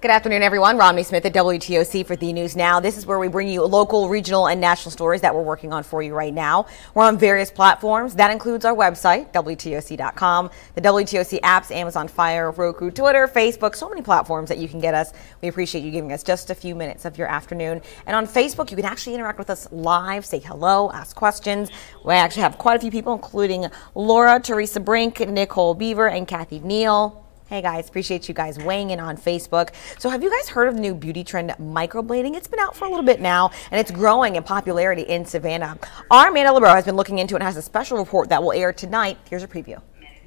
Good afternoon, everyone. Romney Smith at WTOC for the News Now. This is where we bring you local, regional, and national stories that we're working on for you right now. We're on various platforms. That includes our website, WTOC.com, the WTOC apps, Amazon Fire, Roku, Twitter, Facebook, so many platforms that you can get us. We appreciate you giving us just a few minutes of your afternoon. And on Facebook, you can actually interact with us live, say hello, ask questions. We actually have quite a few people, including Laura, Teresa Brink, Nicole Beaver, and Kathy Neal. Hey guys, appreciate you guys weighing in on Facebook. So have you guys heard of the new beauty trend, microblading? It's been out for a little bit now, and it's growing in popularity in Savannah. Our Amanda LeBeau has been looking into it and has a special report that will air tonight. Here's a preview.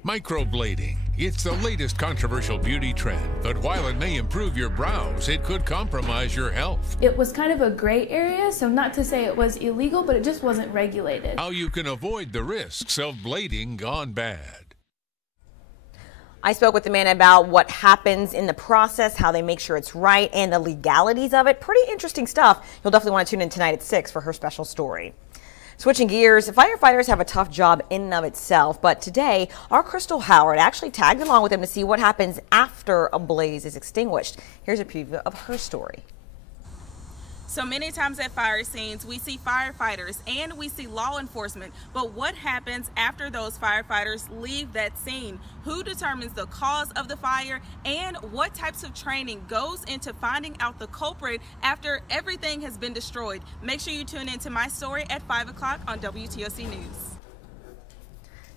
Microblading. It's the latest controversial beauty trend, but while it may improve your brows, it could compromise your health. It was kind of a gray area, so not to say it was illegal, but it just wasn't regulated. How you can avoid the risks of blading gone bad. I spoke with the man about what happens in the process, how they make sure it's right, and the legalities of it. Pretty interesting stuff. You'll definitely want to tune in tonight at 6 for her special story. Switching gears, firefighters have a tough job in and of itself, but today our Crystal Howard actually tagged along with them to see what happens after a blaze is extinguished. Here's a preview of her story. So many times at fire scenes, we see firefighters and we see law enforcement, but what happens after those firefighters leave that scene? Who determines the cause of the fire, and what types of training goes into finding out the culprit after everything has been destroyed? Make sure you tune into my story at 5 o'clock on WTOC News.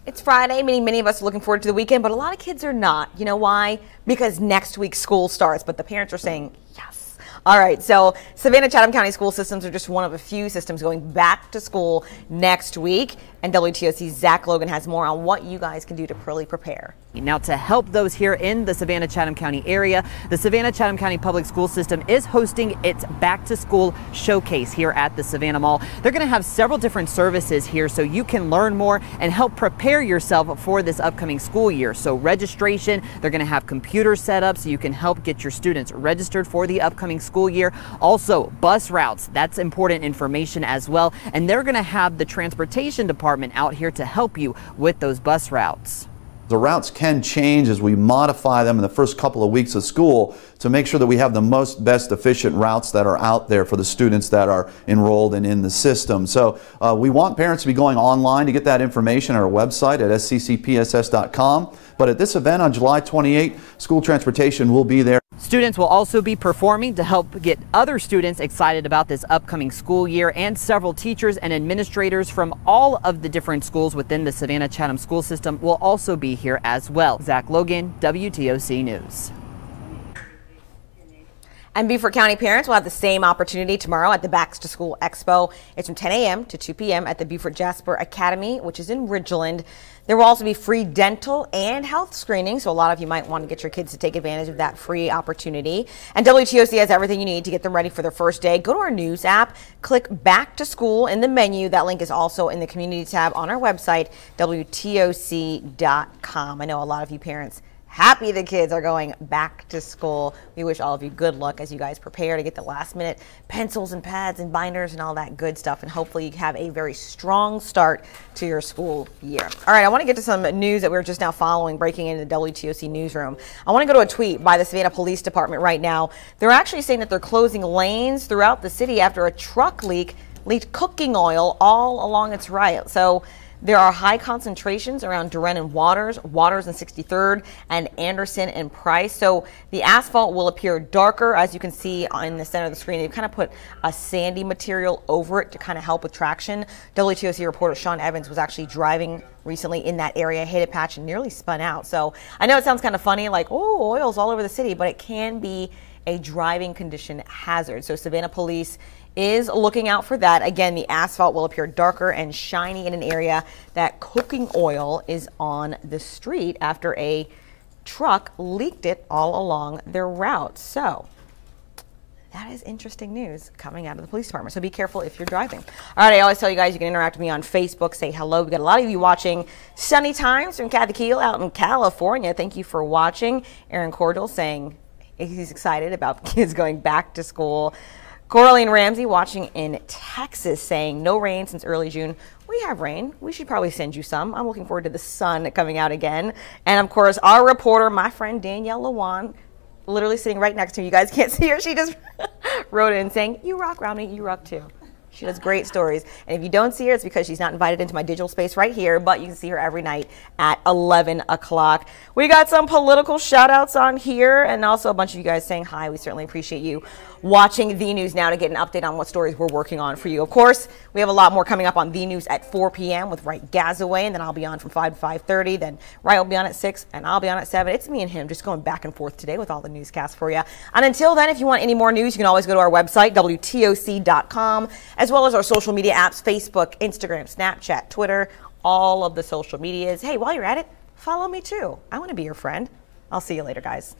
It's Friday, many of us are looking forward to the weekend, but a lot of kids are not. You know why? Because next week school starts, but the parents are saying yes. All right, so Savannah-Chatham County school systems are just one of a few systems going back to school next week. And WTOC's Zach Logan has more on what you guys can do to really prepare. Now, to help those here in the Savannah-Chatham County area, the Savannah-Chatham County Public School System is hosting its Back to School Showcase here at the Savannah Mall. They're going to have several different services here so you can learn more and help prepare yourself for this upcoming school year. So registration, they're going to have computers set up so you can help get your students registered for the upcoming school year. Also, bus routes, that's important information as well. And they're going to have the transportation department out here to help you with those bus routes. The routes can change as we modify them in the first couple of weeks of school to make sure that we have the best efficient routes that are out there for the students that are enrolled and in the system. So we want parents to be going online to get that information on our website at sccpss.com. But at this event on July 28, school transportation will be there. Students will also be performing to help get other students excited about this upcoming school year, and several teachers and administrators from all of the different schools within the Savannah-Chatham school system will also be here as well. Zach Logan, WTOC News. And Beaufort County parents will have the same opportunity tomorrow at the Back to School Expo. It's from 10 a.m. to 2 p.m. at the Beaufort Jasper Academy, which is in Ridgeland. There will also be free dental and health screening, so a lot of you might want to get your kids to take advantage of that free opportunity. And WTOC has everything you need to get them ready for their first day. Go to our news app, click Back to School in the menu. That link is also in the community tab on our website, WTOC.com. I know a lot of you parents happy the kids are going back to school. We wish all of you good luck as you guys prepare to get the last minute pencils and pads and binders and all that good stuff. And hopefully you have a very strong start to your school year. All right, I want to get to some news that we're just now following, breaking into the WTOC newsroom. I want to go to a tweet by the Savannah Police Department right now. They're actually saying that they're closing lanes throughout the city after a truck leaked cooking oil all along its route. So there are high concentrations around Duran and Waters and 63rd, and Anderson and Price. So the asphalt will appear darker, as you can see in the center of the screen. They've kind of put a sandy material over it to kind of help with traction. WTOC reporter Sean Evans was actually driving recently in that area, hit a patch and nearly spun out. So I know it sounds kind of funny, like, oh, oil's all over the city, but it can be a driving condition hazard. So Savannah Police is looking out for that. Again, the asphalt will appear darker and shiny in an area that cooking oil is on the street after a truck leaked it all along their route. So that is interesting news coming out of the police department. So be careful if you're driving. All right, I always tell you guys you can interact with me on Facebook, say hello. We've got a lot of you watching Sunny Times from Kathy Keel out in California. Thank you for watching. Aaron Cordell saying he's excited about kids going back to school. Coraline Ramsey watching in Texas saying no rain since early June. We have rain. We should probably send you some. I'm looking forward to the sun coming out again. And of course, our reporter, my friend Danielle Lewan, literally sitting right next to me. You guys can't see her. She just wrote in saying, "You rock, Romney, you rock too." She does great stories. And if you don't see her, it's because she's not invited into my digital space right here, but you can see her every night at 11 o'clock. We got some political shout outs on here and also a bunch of you guys saying hi. We certainly appreciate you watching The News Now to get an update on what stories we're working on for you. Of course, we have a lot more coming up on The News at 4 p.m. with Wright Gazaway, and then I'll be on from 5 to 5:30. Then Wright will be on at 6, and I'll be on at 7. It's me and him just going back and forth today with all the newscasts for you. And until then, if you want any more news, you can always go to our website, WTOC.com, as well as our social media apps, Facebook, Instagram, Snapchat, Twitter, all of the social medias. Hey, while you're at it, follow me too. I want to be your friend. I'll see you later, guys.